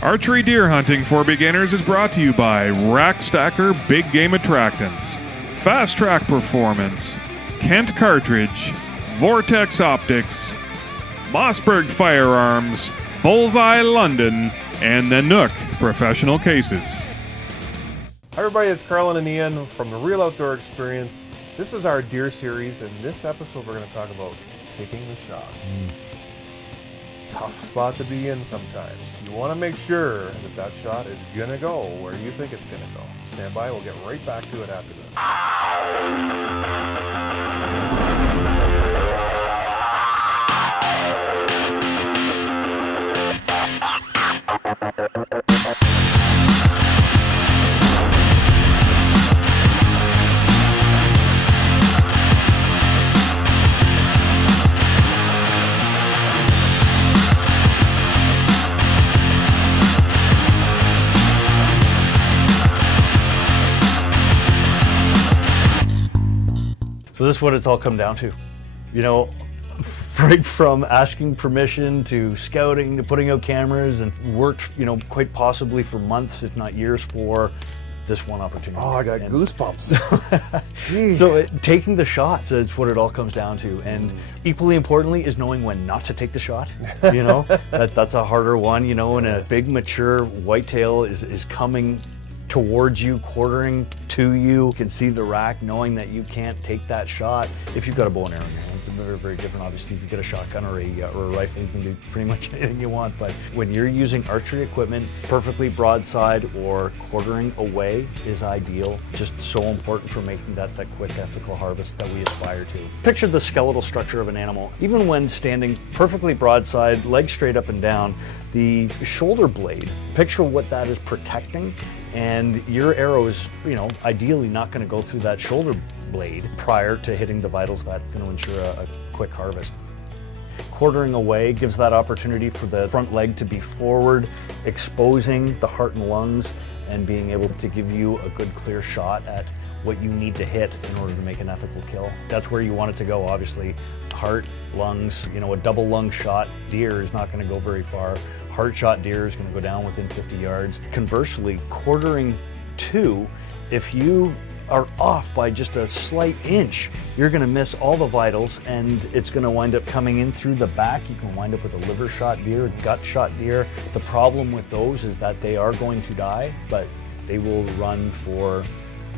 Archery deer hunting for beginners is brought to you by Rack Stacker Big Game Attractants, Fast Track Performance, Kent Cartridge, Vortex Optics, Mossberg Firearms, Bullseye London, and the Nook Professional Cases. Hi everybody, it's Carlin and Ian from the Real Outdoor Experience. This is our deer series, and this episode we're going to talk about taking the shot. Tough spot to be in sometimes. You want to make sure that that shot is going to go where you think it's going to go. Stand by, we'll get right back to it after this. So this is what it's all come down to. You know, right from asking permission to scouting to putting out cameras, and worked, you know, quite possibly for months, if not years, for this one opportunity. Oh, I got goosebumps. So taking the shots is what it all comes down to. And equally importantly is knowing when not to take the shot. You know, that's a harder one, you know, and a big mature whitetail is coming towards you, quartering to you. You can see the rack, knowing that you can't take that shot. If you've got a bow and arrow in your hand, it's very, very different. Obviously, if you've got a shotgun or a rifle, you can do pretty much anything you want. But when you're using archery equipment, perfectly broadside or quartering away is ideal. Just so important for making that quick, ethical harvest that we aspire to. Picture the skeletal structure of an animal. Even when standing perfectly broadside, legs straight up and down, the shoulder blade, picture what that is protecting. And your arrow is, you know, ideally not going to go through that shoulder blade prior to hitting the vitals that are going to ensure a quick harvest. Quartering away gives that opportunity for the front leg to be forward, exposing the heart and lungs, and being able to give you a good clear shot at what you need to hit in order to make an ethical kill. That's where you want it to go, obviously. Heart, lungs, you know, a double lung shot deer is not going to go very far. Heart shot deer is going to go down within 50 yards. Conversely, quartering to, if you are off by just a slight inch, you're going to miss all the vitals, and it's going to wind up coming in through the back. You can wind up with a liver shot deer, a gut shot deer. The problem with those is that they are going to die, but they will run for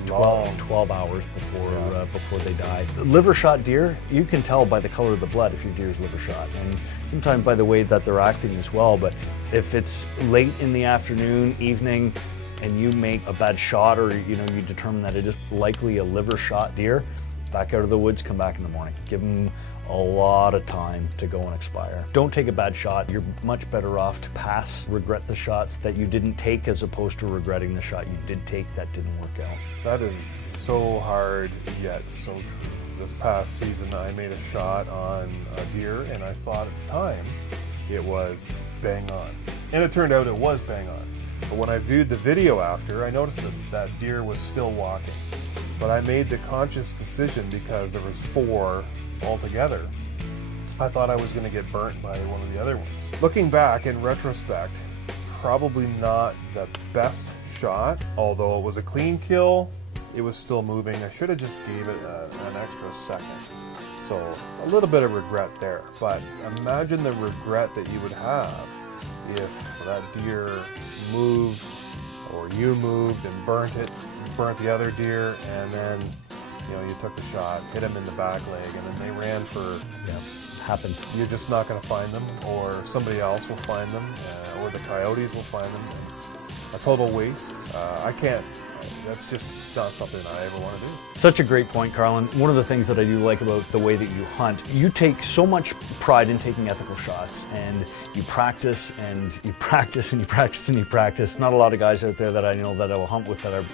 12 hours before they die. The liver shot deer, you can tell by the color of the blood if your deer is liver shot, and sometimes by the way that they're acting as well. But if it's late in the afternoon, evening, and you make a bad shot, or you know, you determine that it is likely a liver shot deer, back out of the woods, come back in the morning. Give them a lot of time to go and expire. Don't take a bad shot. You're much better off to pass, regret the shots that you didn't take, as opposed to regretting the shot you did take that didn't work out. That is so hard, yet so true. This past season, I made a shot on a deer, and I thought at the time it was bang on. And it turned out it was bang on. But when I viewed the video after, I noticed that deer was still walking. But I made the conscious decision, because there was 4 altogether, I thought I was going to get burnt by one of the other ones. Looking back in retrospect, probably not the best shot, although it was a clean kill. It was still moving. I should have just gave it an extra second. So a little bit of regret there, but imagine the regret that you would have if that deer moved, or you moved and burnt the other deer, and then, you know, you took the shot, hit him in the back leg, and then they ran for, Happens. You're just not going to find them, or somebody else will find them, or the coyotes will find them. It's a total waste. That's just not something I ever want to do. Such a great point, Carlin. One of the things that I do like about the way that you hunt, you take so much pride in taking ethical shots, and you practice and you practice and you practice and you practice. Not a lot of guys out there that I know that I will hunt with that are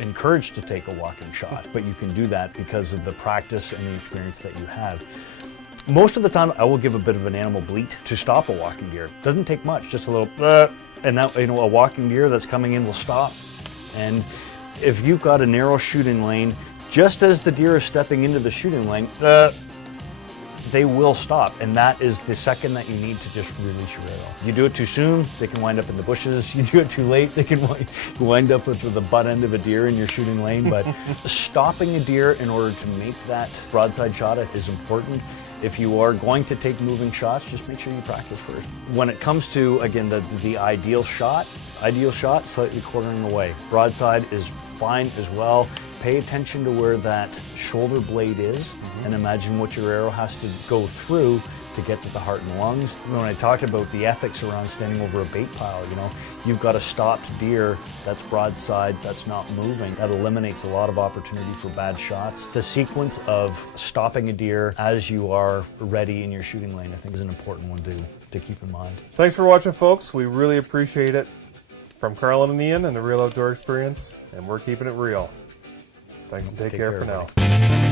encouraged to take a walking shot, but you can do that because of the practice and the experience that you have. Most of the time, I will give a bit of an animal bleat to stop a walking deer. Doesn't take much, just a little, and that, you know, a walking deer that's coming in will stop. And if you've got a narrow shooting lane, just as the deer is stepping into the shooting lane, they will stop, and that is the second that you need to just release your arrow. You do it too soon, they can wind up in the bushes. You do it too late, they can wind up with the butt end of a deer in your shooting lane. But stopping a deer in order to make that broadside shot is important. If you are going to take moving shots, just make sure you practice first. When it comes to, again, the ideal shot, slightly quartering away. Broadside is fine as well. Pay attention to where that shoulder blade is, and imagine what your arrow has to go through to get to the heart and lungs. When I talked about the ethics around standing over a bait pile, you've got a stopped deer that's broadside, that's not moving. That eliminates a lot of opportunity for bad shots. The sequence of stopping a deer as you are ready in your shooting lane, I think, is an important one to keep in mind. Thanks for watching, folks. We really appreciate it. From Carlin and Ian and the Real Outdoor Experience, and we're keeping it real. Thanks and take care for everybody. now.